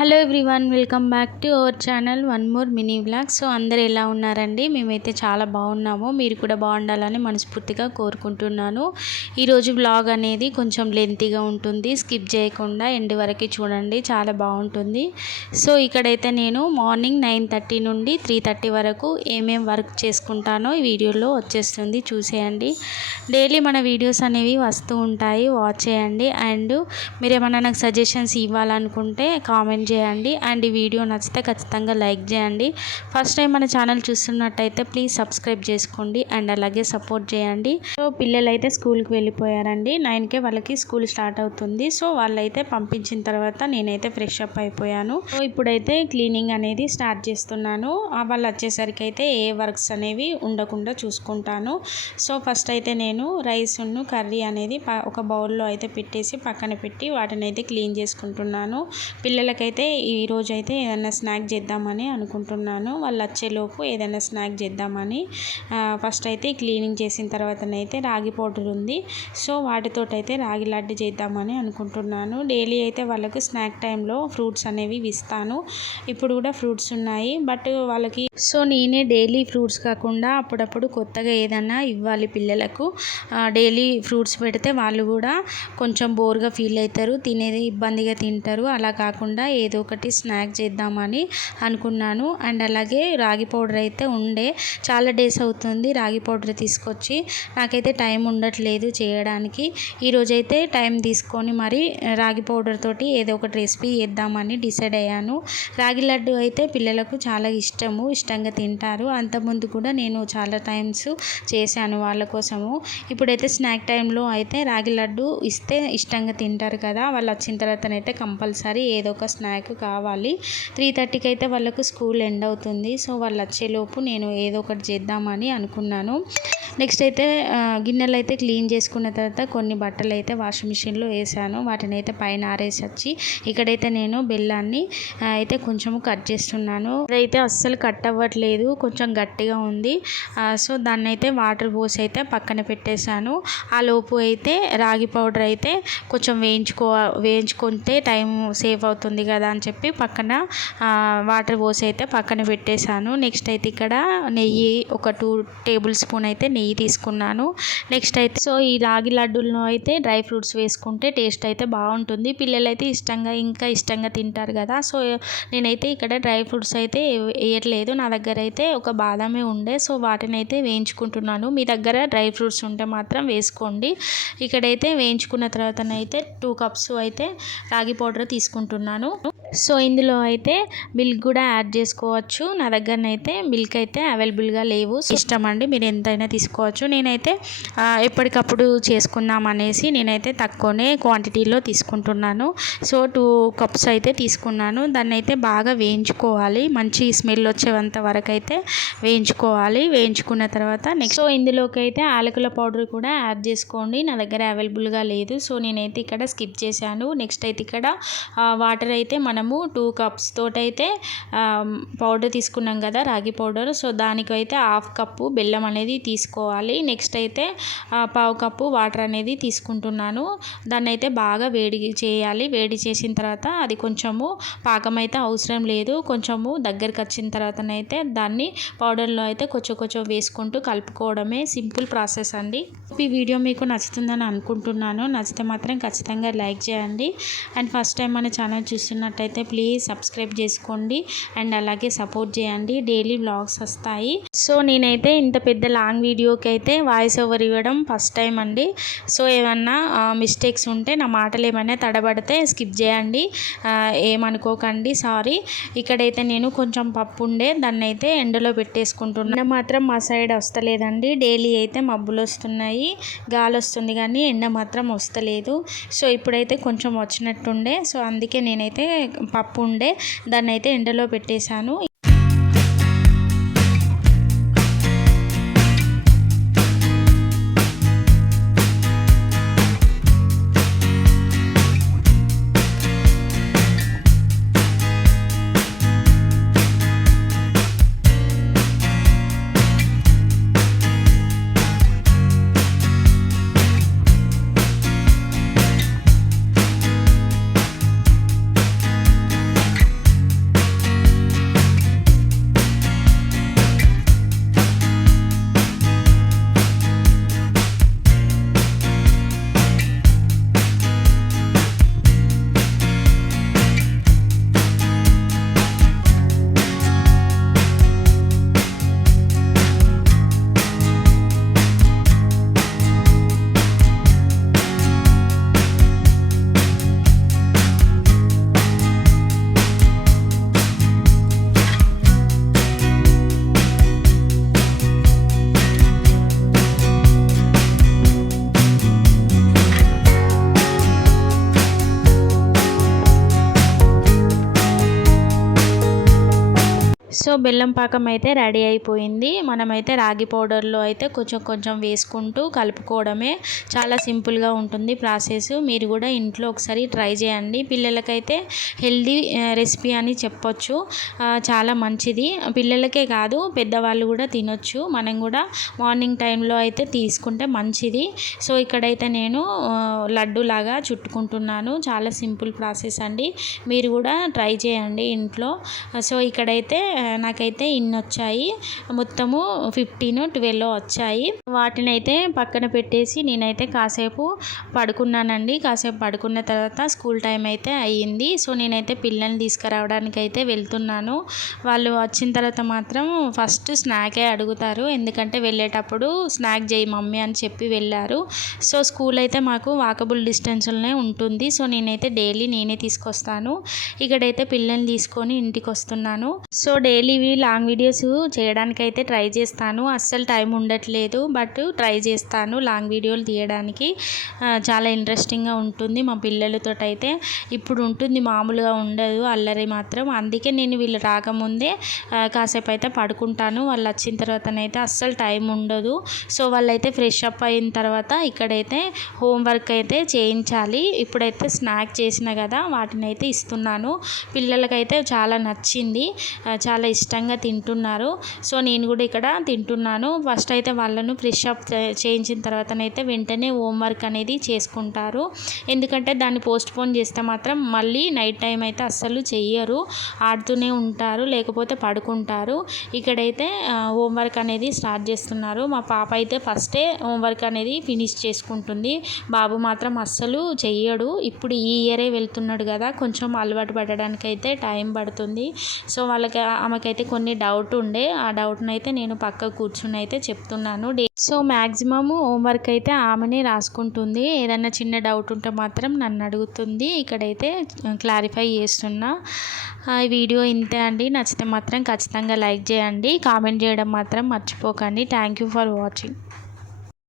Hello everyone, welcome back to our channel one more mini vlog. So అందరు ఎలా ఉన్నారండి? మేమైతే చాలా బాగున్నాము. మీరు కూడా బాగుండాలని మనస్ఫూర్తిగా కోరుకుంటున్నాను. ఈరోజు వ్లాగ్ అనేది కొంచెం లెంతీగా ఉంటుంది, స్కిప్ చేయకుండా ఎండ్ వరకు చూడండి, చాలా బాగుంటుంది. సో ఇక్కడైతే నేను మార్నింగ్ 9:30 నుండి 3:30 వరకు ఏమేం వర్క్ చేసుకుంటానో ఈ వీడియోలో వచ్చేస్తుంది, చూసేయండి. డైలీ మన వీడియోస్ అనేవి వస్తూ ఉంటాయి, వాచ్ చేయండి. అండ్ మీరు ఏమైనా నాకు సజెషన్స్ ఇవ్వాలనుకుంటే కామెంట్ చేయండి. అండ్ ఈ వీడియో నచ్చితే ఖచ్చితంగా లైక్ చేయండి. ఫస్ట్ టైం మన ఛానల్ చూస్తున్నట్టయితే ప్లీజ్ సబ్స్క్రైబ్ చేసుకోండి అండ్ అలాగే సపోర్ట్ చేయండి. సో పిల్లలు అయితే స్కూల్కి వెళ్ళిపోయారండి. 9కే వాళ్ళకి స్కూల్ స్టార్ట్ అవుతుంది. సో వాళ్ళైతే పంపించిన తర్వాత నేనైతే ఫ్రెష్ అప్ అయిపోయాను. సో ఇప్పుడైతే క్లీనింగ్ అనేది స్టార్ట్ చేస్తున్నాను. వాళ్ళు వచ్చేసరికి అయితే ఏ వర్క్స్ అనేవి ఉండకుండా చూసుకుంటాను. సో ఫస్ట్ అయితే నేను రైస్ ఉన్ను కర్రీ అనేది ఒక బౌల్లో అయితే పెట్టేసి పక్కన పెట్టి వాటిని అయితే క్లీన్ చేసుకుంటున్నాను. పిల్లలకైతే ఈరోజు అయితే ఏదైనా స్నాక్ చేద్దామని అనుకుంటున్నాను. వాళ్ళు వచ్చేలోపు ఏదైనా స్నాక్ చేద్దామని ఫస్ట్ అయితే క్లీనింగ్ చేసిన తర్వాతనైతే రాగి పౌడర్ ఉంది. సో వాటితోటైతే రాగి లడ్డు చేద్దామని అనుకుంటున్నాను. డైలీ అయితే వాళ్ళకు స్నాక్ టైంలో ఫ్రూట్స్ అనేవి ఇస్తాను. ఇప్పుడు కూడా ఫ్రూట్స్ ఉన్నాయి, బట్ వాళ్ళకి సో నేనే డైలీ ఫ్రూట్స్ కాకుండా అప్పుడప్పుడు కొత్తగా ఏదైనా ఇవ్వాలి పిల్లలకు. డైలీ ఫ్రూట్స్ పెడితే వాళ్ళు కూడా కొంచెం బోర్గా ఫీల్ అవుతారు, తినేది ఇబ్బందిగా తింటారు. అలా కాకుండా ఏదో ఒకటి స్నాక్ చేద్దామని అనుకున్నాను. అండ్ అలాగే రాగి పౌడర్ అయితే ఉండే, చాలా డేస్ అవుతుంది రాగి పౌడర్ తీసుకొచ్చి, నాకైతే టైం ఉండట్లేదు చేయడానికి. ఈరోజైతే టైం తీసుకొని మరి రాగి పౌడర్ తోటి ఏదో ఒకటి రెసిపీ చేద్దామని డిసైడ్ అయ్యాను. రాగి లడ్డు అయితే పిల్లలకు చాలా ఇష్టంగా తింటారు. అంతకుముందు కూడా నేను చాలా టైమ్స్ చేశాను వాళ్ళ కోసము. ఇప్పుడైతే స్నాక్ టైంలో అయితే రాగి లడ్డు ఇస్తే ఇష్టంగా తింటారు కదా. వాళ్ళు వచ్చిన తర్వాతనైతే కంపల్సరీ ఏదో ఒక స్నాక్ కావాలి. 3:30కి అయితే వాళ్ళకు స్కూల్ ఎండ్ అవుతుంది. సో వాళ్ళు వచ్చేలోపు నేను ఏదో ఒకటి చేద్దామని అనుకున్నాను. నెక్స్ట్ అయితే గిన్నెలు అయితే క్లీన్ చేసుకున్న తర్వాత కొన్ని బట్టలు అయితే వాషింగ్ మిషన్లో వేసాను. వాటిని అయితే పైన ఆరేసి వచ్చి ఇక్కడైతే నేను బెల్లాన్ని అయితే కొంచెము కట్ చేస్తున్నాను. అదైతే అస్సలు కట్ అవ్వట్లేదు, కొంచెం గట్టిగా ఉంది. సో దాన్ని అయితే వాటర్ పోసి అయితే పక్కన పెట్టేశాను. ఆ లోపు అయితే రాగి పౌడర్ అయితే కొంచెం వేయించుకుంటే టైం సేవ్ అవుతుంది కదా అని చెప్పి పక్కన వాటర్ పోసి అయితే పక్కన పెట్టేశాను. నెక్స్ట్ అయితే ఇక్కడ నెయ్యి ఒక 2 టేబుల్ స్పూన్ అయితే నెయ్యి తీసుకున్నాను. నెక్స్ట్ అయితే సో ఈ రాగి లడ్డూల్లో అయితే డ్రై ఫ్రూట్స్ వేసుకుంటే టేస్ట్ అయితే బాగుంటుంది. పిల్లలు అయితే ఇంకా ఇష్టంగా తింటారు కదా. సో నేనైతే ఇక్కడ డ్రై ఫ్రూట్స్ అయితే వేయట్లేదు. నా దగ్గర అయితే ఒక బాదామే ఉండే, సో వాటిని అయితే వేయించుకుంటున్నాను. మీ దగ్గర డ్రై ఫ్రూట్స్ ఉంటే మాత్రం వేసుకోండి. ఇక్కడైతే వేయించుకున్న తర్వాతనైతే 2 కప్స్ అయితే రాగి పౌడర్ తీసుకుంటున్నాను. సో ఇందులో అయితే మిల్క్ కూడా యాడ్ చేసుకోవచ్చు. నా దగ్గరనైతే మిల్క్ అయితే అవైలబుల్గా లేవు, ఇష్టం అండి, మీరు ఎంతైనా తీసుకోవచ్చు. నేనైతే ఎప్పటికప్పుడు చేసుకుందాం అనేసి నేనైతే తక్కువనే క్వాంటిటీలో తీసుకుంటున్నాను. సో 2 కప్స్ అయితే తీసుకున్నాను. దాన్ని అయితే బాగా వేయించుకోవాలి, మంచి స్మెల్ వచ్చేంత వరకు అయితే వేయించుకోవాలి. వేయించుకున్న తర్వాత నెక్స్ట్ సో ఇందులోకి అయితే యాలకుల పౌడర్ కూడా యాడ్ చేసుకోండి. నా దగ్గర అవైలబుల్గా లేదు, సో నేనైతే ఇక్కడ స్కిప్ చేశాను. నెక్స్ట్ అయితే ఇక్కడ వాటర్ అయితే మనము 2 కప్స్ తోటైతే పౌడర్ తీసుకున్నాం కదా రాగి పౌడర్. సో దానికైతే 1/2 కప్పు బెల్లం అనేది తీసుకోవాలి. నెక్స్ట్ అయితే 1/2 కప్పు వాటర్ అనేది తీసుకుంటున్నాను. దాన్ని అయితే బాగా వేడి చేయాలి. వేడి చేసిన తర్వాత అది కొంచెము పాకం అయితే అవసరం లేదు, కొంచెము దగ్గరికి వచ్చిన తర్వాతనైతే దాన్ని పౌడర్లో అయితే కొంచెం వేసుకుంటూ కలుపుకోవడమే, సింపుల్ ప్రాసెస్ అండి. ఈ వీడియో మీకు నచ్చుతుందని అనుకుంటున్నాను. నచ్చితే మాత్రం ఖచ్చితంగా లైక్ చేయండి. అండ్ ఫస్ట్ టైం మన ఛానల్ చూస్తున్నట్టయితే ప్లీజ్ సబ్స్క్రైబ్ చేసుకోండి అండ్ అలాగే సపోర్ట్ చేయండి. డైలీ వ్లాగ్స్ వస్తాయి. సో నేనైతే ఇంత పెద్ద లాంగ్ వీడియోకి అయితే వాయిస్ ఓవర్ ఇవ్వడం ఫస్ట్ టైం అండి. సో ఏమన్నా మిస్టేక్స్ ఉంటే, నా మాటలు ఏమైనా తడబడితే స్కిప్ చేయండి, ఏమనుకోకండి, సారీ. ఇక్కడైతే నేను కొంచెం పప్పు ఉండే దాన్ని అయితే ఎండలో పెట్టేసుకుంటున్నాను. మాత్రం మా సైడ్ వస్తలేదండి. డైలీ అయితే మబ్బులు వస్తున్నాయి, గాలి వస్తుంది, కానీ ఎండ మాత్రం వస్తలేదు. సో ఇప్పుడైతే కొంచెం వచ్చినట్టుండే, సో అందుకే నేనైతే పప్పు ఉండే దాన్ని అయితే ఎండలో పెట్టేశాను. సో బెల్లం పాకం అయితే రెడీ అయిపోయింది. మనమైతే రాగి పౌడర్లో అయితే కొంచెం కొంచెం వేసుకుంటూ కలుపుకోవడమే. చాలా సింపుల్గా ఉంటుంది ప్రాసెస్. మీరు కూడా ఇంట్లో ఒకసారి ట్రై చేయండి. పిల్లలకైతే హెల్దీ రెసిపీ అని చెప్పొచ్చు. చాలా మంచిది. పిల్లలకే కాదు పెద్దవాళ్ళు కూడా తినొచ్చు. మనం కూడా మార్నింగ్ టైంలో అయితే తీసుకుంటే మంచిది. సో ఇక్కడైతే నేను లడ్డూలాగా చుట్టుకుంటున్నాను. చాలా సింపుల్ ప్రాసెస్ అండి. మీరు కూడా ట్రై చేయండి ఇంట్లో. సో ఇక్కడైతే నాకైతే ఇన్ని వచ్చాయి. మొత్తము 12 వచ్చాయి. వాటిని అయితే పక్కన పెట్టేసి నేనైతే కాసేపు పడుకున్నానండి. కాసేపు పడుకున్న తర్వాత స్కూల్ టైం అయితే అయ్యింది. సో నేనైతే పిల్లల్ని తీసుకురావడానికి అయితే వెళ్తున్నాను. వాళ్ళు వచ్చిన తర్వాత మాత్రం ఫస్ట్ స్నాకే అడుగుతారు. ఎందుకంటే వెళ్ళేటప్పుడు స్నాక్ చేయి మమ్మీ అని చెప్పి వెళ్ళారు. సో స్కూల్ అయితే మాకు వాకబుల్ డిస్టెన్స్లోనే ఉంటుంది. సో నేనైతే డైలీ నేనే తీసుకొస్తాను. ఇక్కడైతే పిల్లల్ని తీసుకొని ఇంటికి వస్తున్నాను. సో డైలీ లాంగ్ వీడియోస్ చేయడానికైతే ట్రై చేస్తాను. అస్సలు టైం ఉండట్లేదు, బట్ ట్రై చేస్తాను లాంగ్ వీడియోలు తీయడానికి. చాలా ఇంట్రెస్టింగ్గా ఉంటుంది మా పిల్లలతో అయితే. ఇప్పుడు ఉంటుంది, మామూలుగా ఉండదు అల్లరి మాత్రం. అందుకే నేను వీళ్ళు రాకముందే కాసేపు అయితే పడుకుంటాను. వాళ్ళు వచ్చిన తర్వాతనైతే అస్సలు టైం ఉండదు. సో వాళ్ళైతే ఫ్రెష్ అప్ అయిన తర్వాత ఇక్కడైతే హోంవర్క్ అయితే చేయించాలి. ఇప్పుడైతే స్నాక్ చేసిన కదా వాటిని అయితే ఇస్తున్నాను. పిల్లలకైతే చాలా నచ్చింది, చాలా ఇష్టంగా తింటున్నారు. సో నేను కూడా ఇక్కడ తింటున్నాను. ఫస్ట్ అయితే వాళ్ళను ఫ్రెష్ అప్ చేయించిన తర్వాతనైతే వెంటనే హోంవర్క్ అనేది చేసుకుంటారు. ఎందుకంటే దాన్ని పోస్ట్పోన్ చేస్తే మాత్రం మళ్ళీ నైట్ టైం అయితే అస్సలు చెయ్యరు, ఆడుతూనే ఉంటారు, లేకపోతే పడుకుంటారు. ఇక్కడైతే హోంవర్క్ అనేది స్టార్ట్ చేస్తున్నారు. మా పాప అయితే ఫస్టే హోంవర్క్ అనేది ఫినిష్ చేసుకుంటుంది. బాబు మాత్రం అస్సలు చెయ్యడు. ఇప్పుడు ఈ ఇయరే వెళ్తున్నాడు కదా, కొంచెం అలవాటు పడడానికి అయితే టైం పడుతుంది. సో ఆమెకైతే కొన్ని డౌట్ ఉండే, ఆ డౌట్ని అయితే నేను పక్క కూర్చుని అయితే చెప్తున్నాను. సో మ్యాక్సిమమ్ హోంవర్క్ అయితే ఆమెనే రాసుకుంటుంది. ఏదైనా చిన్న డౌట్ ఉంటే మాత్రం నన్ను అడుగుతుంది. ఇక్కడైతే క్లారిఫై చేస్తున్నా. ఈ వీడియో ఇంతే అండి. నచ్చితే మాత్రం ఖచ్చితంగా లైక్ చేయండి, కామెంట్ చేయడం మాత్రం మర్చిపోకండి. Thank you for watching.